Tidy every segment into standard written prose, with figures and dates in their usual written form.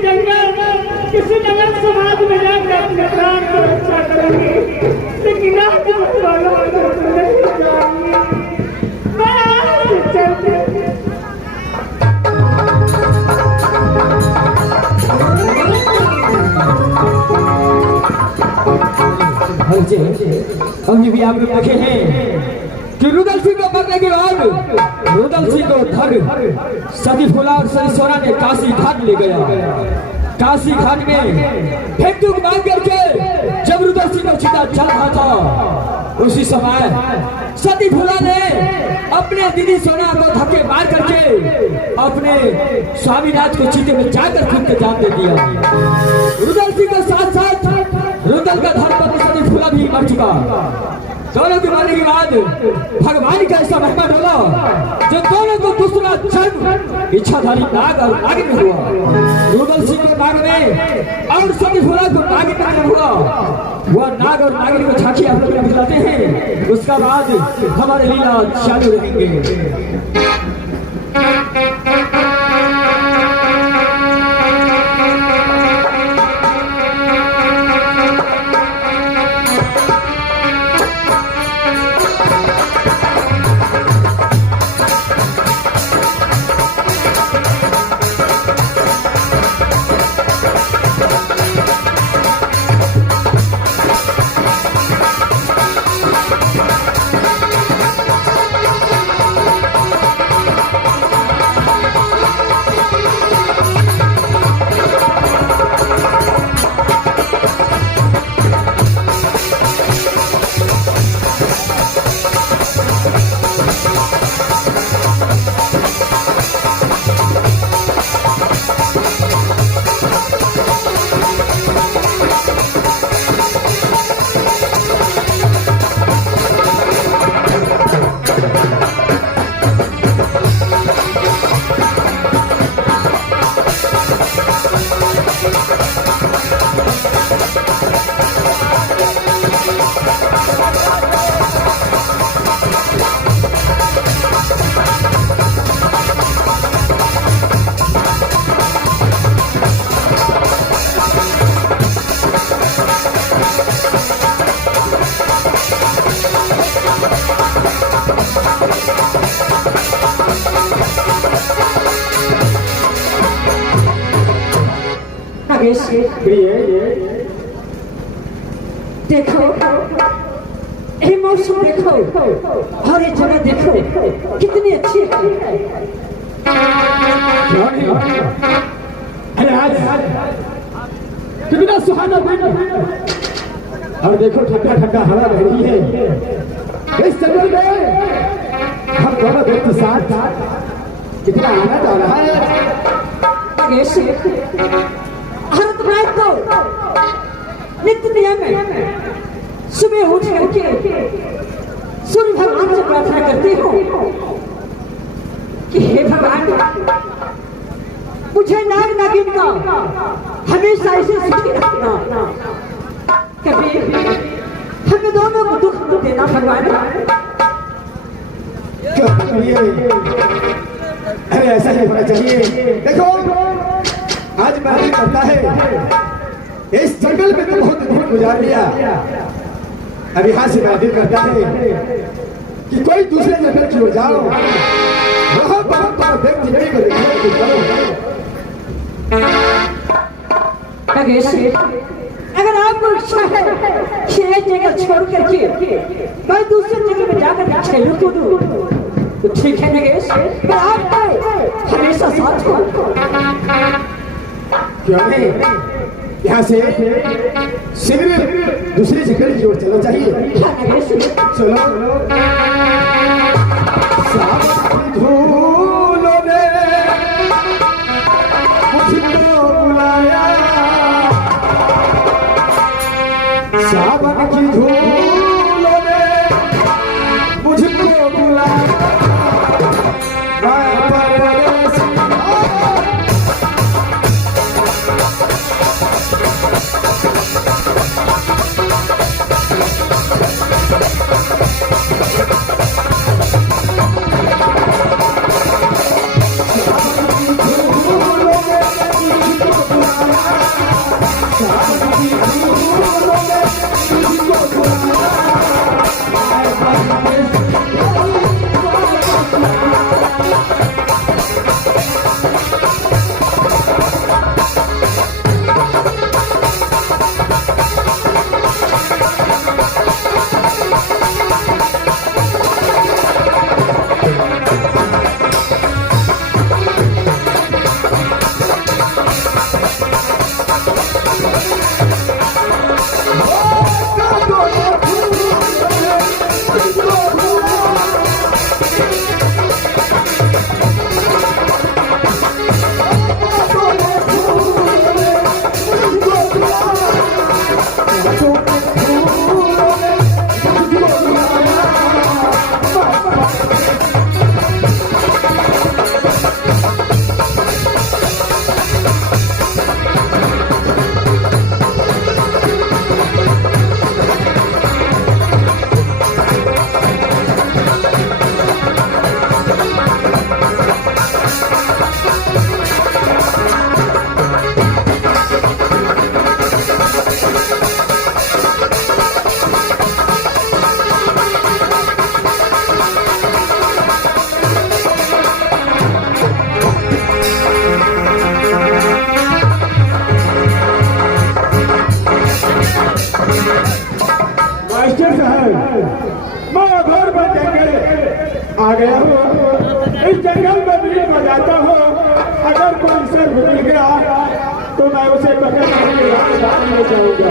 किसी नगर समाज में जाकर अपने प्राण को रक्षा करेंगे, लेकिन आपके वालों को नहीं जाएंगे। मैं आज चलते अभी भी आप लोग देखे हैं कि रुदल सिंह को मरने के बाद रुदल सिंह को धड़ सती फुला और सती सोना ने काशी घाट ले गया। काशी घाट में फेंटू मार करके जब रुदल सिंह को चिता चल रहा था, उसी समय सती फुला ने अपने दीदी सोना को धक्के मार करके अपने स्वामीनाथ को चीते में जाकर खुद को जान दे दिया। रुदल सिंह के साथ साथ रुदल का धर्मपत्नी सती फुला भी मर चुका। दोनों के मरने के बाद भगवान का ऐसा महिमा डोला जो दोनों को दूसरा जन्म इच्छाधारी नाग और नागिन में हुआ। रुदल सिंह को नाग में और सती फुला को नागिन में हुआ। वह नाग और नागिन को झांकी आप लोग बुलाते हैं। उसका बाद हमारे लीला चालू रहेंगे। देखो ये मौसम, देखो हर एक जगह देखो कितनी अच्छी है। कितना सुहाना दिन और देखो ठंडा ठंडा हवा बह रही है। इस जंगल में हम दोनों व्यक्ति साथ कितना आनंद आ रहा है। हर रात को नित्य नियम में सुबह उठ करके सूर्य भगवान से प्रार्थना करती हूँ कि हे भगवान, मुझे नाग नागिन का हमेशा ऐसे सुखी रखना, कभी हमें दोनों को दुख न देना भगवान। अरे ऐसा नहीं होना चाहिए। देखो आज मैं करता है इस जंगल में तो बहुत दिन गुजार लिया। अब यहाँ से मैं दिल करता है कि कोई दूसरे जंगल की ओर जाओ, वहां पर तो व्यक्ति नहीं को अगर आपको इच्छा है कि एक जगह छोड़ करके मैं दूसरे जगह में जाकर खेलूं कूदूं तो ठीक है नगेश, मैं आपको हमेशा साथ हूँ। क्यों नहीं? यहाँ से शीघ्र दूसरी जगह की ओर चलना चाहिए। चलो। धूलों ने मुझको बुलाया, सावन की धूलों ने मुझको बुलाया। गया हूँ। इस जंगल में बीन बजाता हूँ। अगर कोई सर मिल गया तो मैं उसे पकड़ने के लिए राजधानी ले जाऊंगा।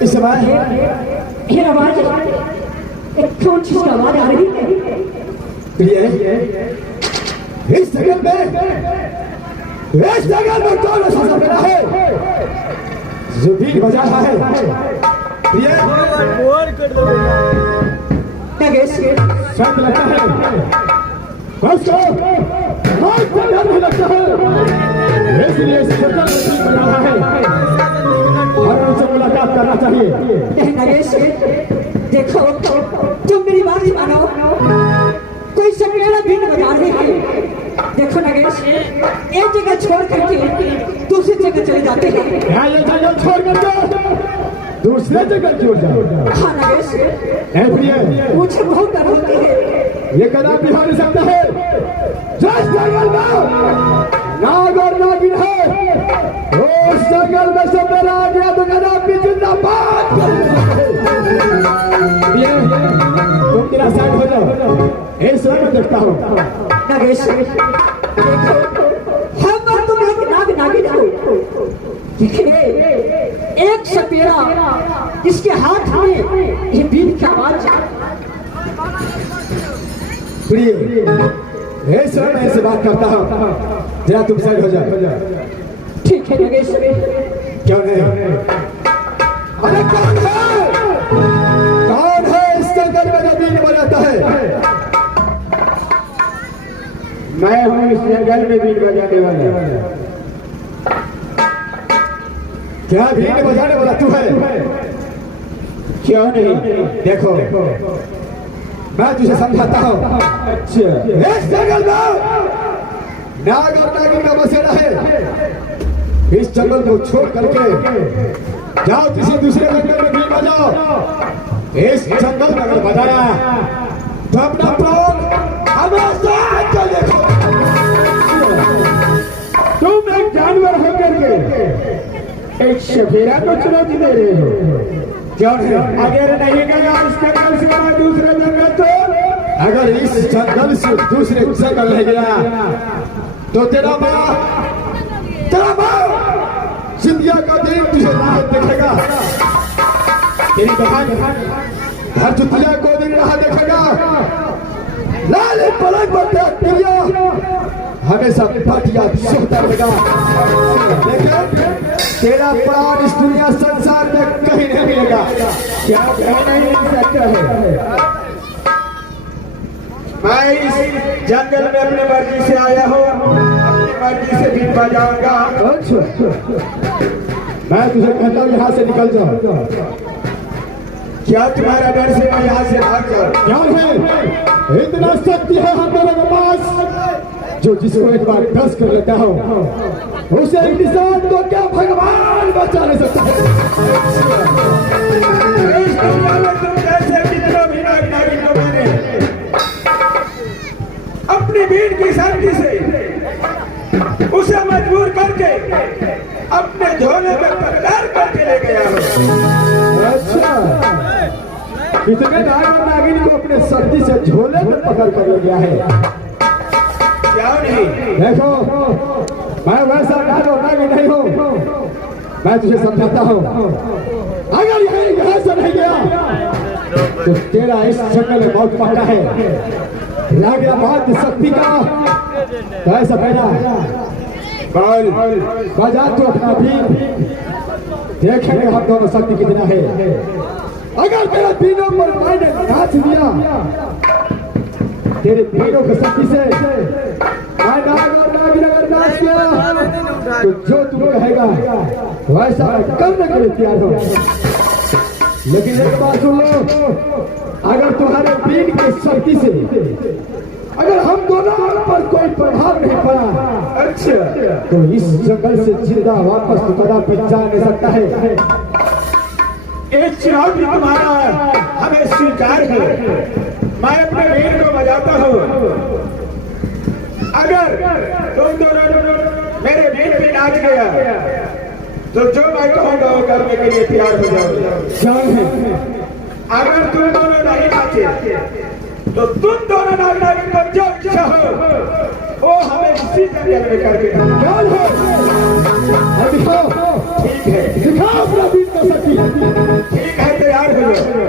इस समय ये आवाज एक कौन चीज की आवाज आ रही है? इस जगह में कौन ऐसा बना है जो बीन बजा रहा है? शायद लगता है उसको बहुत डर भी लगता है, इसलिए इस जगह में बीन बजा रहा है और उनसे मुलाकात करना चाहिए। नरेश देखो तुम मेरी बात ही मानो, कोई सकेला बीन बजा रही है। देखो नरेश एक जगह छोड़ करके दूसरी जगह चले जाते हैं। यहाँ ये जगह छोड़ कर दूसरे जगह क्यों जाओ? हाँ नरेश मुझे बहुत डर होती है। ये कदम भी हो नहीं सकता है। जिस जंगल में नाग और नागिन है उस जंगल में सब मेरा आ गया तो कदम भी जिंदाबाद। तुम मेरा साइड हो जाओ, इस समय देखता हूँ। नरेश हम और तुम एक नाग नागिन हो, दिखने एक सपेरा जिसके हाथ में ये बीन की आवाज। प्रिय इस समय मैं ऐसे बात करता हूँ, जरा तुम साइड हो जाओ। ठीक है नरेश। क्यों नहीं? अरे कौन है? कौन है इस जंगल में जो बीन बजाता है? मैं हूँ इस जंगल में बीन बजाने वाला। क्या बीन बजाने वाला तू है? क्यों नहीं? देखो मैं तुझे समझाता हूँ। अच्छा इस जंगल में नाग और नागिन का बसेरा है। इस जंगल को छोड़ करके जाओ किसी दूसरे जंगल में बीन बजाओ। इस जंगल में अगर बजाया तो अपना प्राण हमेशा को देखो। तुम एक जानवर होकर के एक सफेरा को चुनौती दे रहे हो। क्यों अगर नहीं गया इस जंगल से मैं दूसरे जंगल तो अगर इस जंगल से दूसरे जंगल रह गया तो तेरा बाप सिंधिया का दिन तुझे राह देखेगा। तेरी बहन हर जुतिया को दिन राह देखेगा। लाल पलक पर हमेशा पाटिया सोता रहेगा। लेकिन तेरा प्राण इस दुनिया संसार में कहीं नहीं मिलेगा। क्या नहीं मिल सकता है? मैं इस जंगल में अपनी मर्जी से आया हूँ, अपनी मर्जी से बीन बजाऊंगा। मैं तुझे कहता हूँ यहाँ से निकल जाओ। क्या तुम्हारा डर से मैं यहाँ से भाग जाऊँ? क्या है? इतना शक्ति है हम दोनों के पास जो जिसको एक बार डस कर लेता हो उसे इंसान तो क्या भगवान बचा नहीं सकता है। इस दुनिया में तुम कैसे कितना भी शक्ति से उसे मजबूर करके अपने झोले में पकड़ करके ले गया हूँ। अच्छा, इतने नागिन को अपने शक्ति से झोले में पकड़ कर ले गया है। क्या नहीं? देखो, मैं वैसा नागिन नहीं हूँ। मैं तुझे समझाता हूँ, अगर यहाँ से नहीं गया तो तेरा इस जंगल में मौत पक्का है। लग रहा बहुत शक्ति का तो ऐसा पहना बोल बजा तू अपना भी, देखेंगे हम दोनों शक्ति कितना है। अगर तेरे तीनों पर मैंने नाच दिया, तेरे तीनों की शक्ति से मैं नागिन अगर नाच किया तो जो तू कहेगा वैसा मैं करने के लिए तैयार हूँ। लेकिन एक बात सुन लो, अगर तुम्हारे पीठ की शक्ति से अगर हम दोनों पर कोई प्रभाव नहीं पड़ा, अच्छा, तो इस जंगल से जिंदा वापस तुम्हारा जा नहीं सकता है। एक चुनौती तुम्हारा हमें स्वीकार है। मैं अपने वीर को बजाता हूँ, अगर तुम दोनों मेरे वीर पे नाच गया तो जो मैं कहूँगा वो करने के लिए तैयार हो जाओ। अगर तुम दोनों नहीं नाचे तो तुम दोनों नागिन को जो इच्छा हो वो हमें इसी जंगल में करके दिखाओ। ठीक है, दिखाओ अपना वीर को शक्ति। ठीक है, तैयार हो जाओ।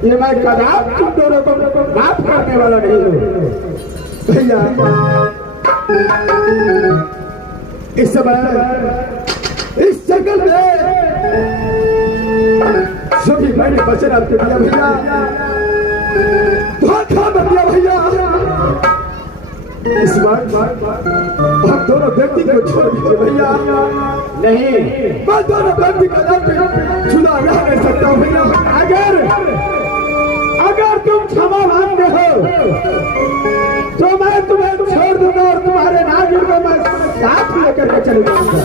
ये मैं कदाप तुम दोनों को माफ करने वाला नहीं हूँ भैया। इस समय इस जंगल में सभी मैंने वचन आपके दिया भैया, धोखा मत दिया भैया। इस बार हम दोनों व्यक्ति को छोड़ दीजिए भैया। नहीं, मैं दोनों व्यक्ति का नाम चुना नहीं सकता हूँ भैया। अगर तुम क्षमा मांगते हो तो मैं तुम्हें छोड़ दूंगा और तुम्हारे नागिन को मैं साथ लेकर के चले जाऊंगा।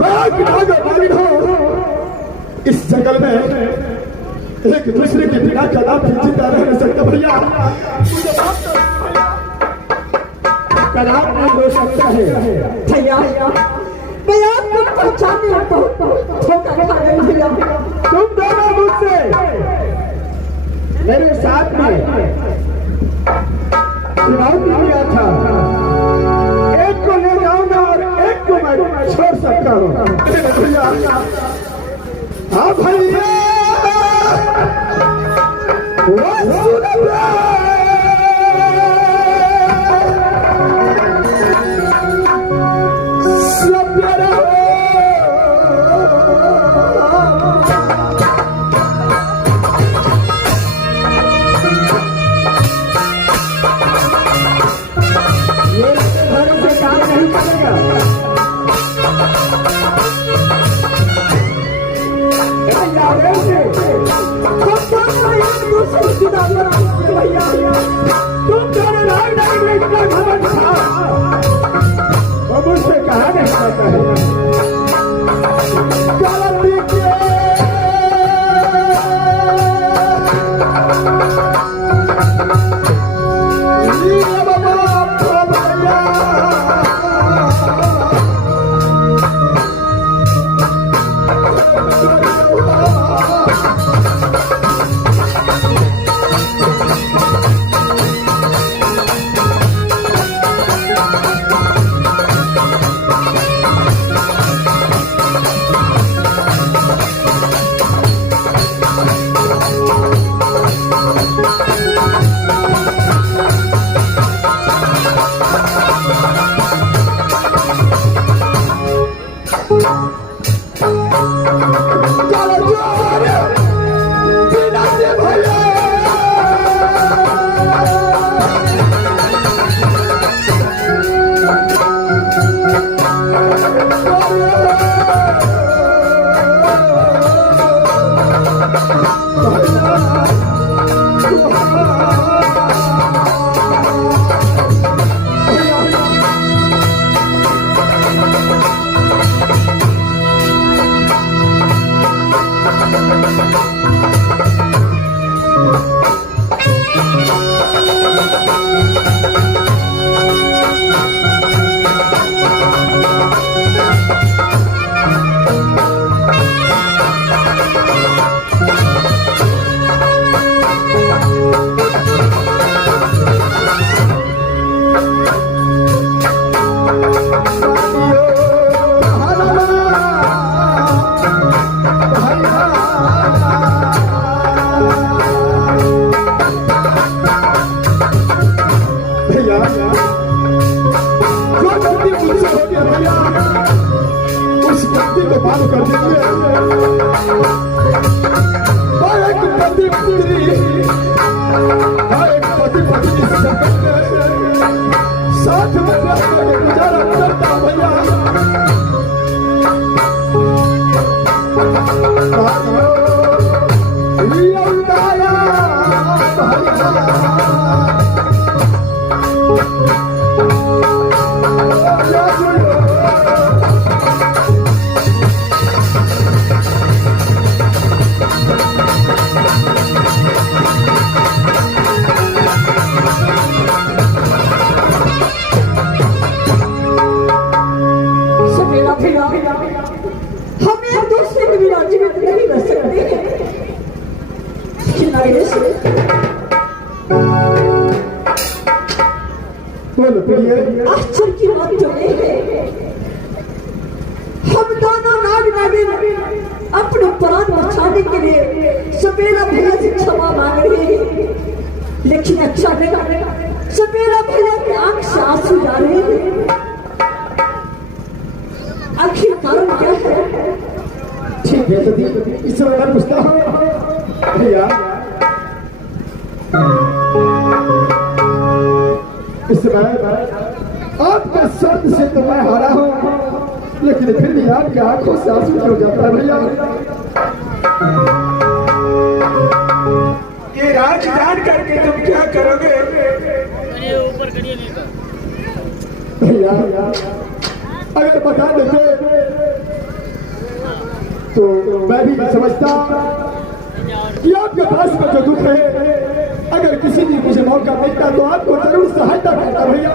नागिन हो इस जंगल में एक दूसरे के बिना कदम जिंदा रह नहीं सकता भैया। कदम नहीं हो सकता है भैया। भैया तुम पहचाने बहुत धोखा खा रहे हो भैया। तुम दोनों मुझसे मेरे साथ में चुनाव किया था, साथ में गुजारा करता भैया आश्चर्य की बात तो ये है हम दोनों नाग नागिन अपने प्राण बचाने के लिए सपेरा भैया से क्षमा मांग रहे हैं, लेकिन अच्छा नहीं, सपेरा भैया की आंख से आंसू जा रहे हैं। आखिर कारण क्या है? ठीक है सती, इस समय मैं पूछता हूँ भैया, इस समय आपके शब्द से तो मैं हारा हूँ, लेकिन फिर भी आपके आंखों से आंसू क्यों जाता है भैया? ये राज जान करके तुम क्या करोगे ऊपर करिए नहीं भैया? अगर बता देते तो मैं भी समझता कि आपके पास में जो दुख है, अगर किसी भी मुझे मौका मिलता तो आपको जरूर सहायता करता भैया।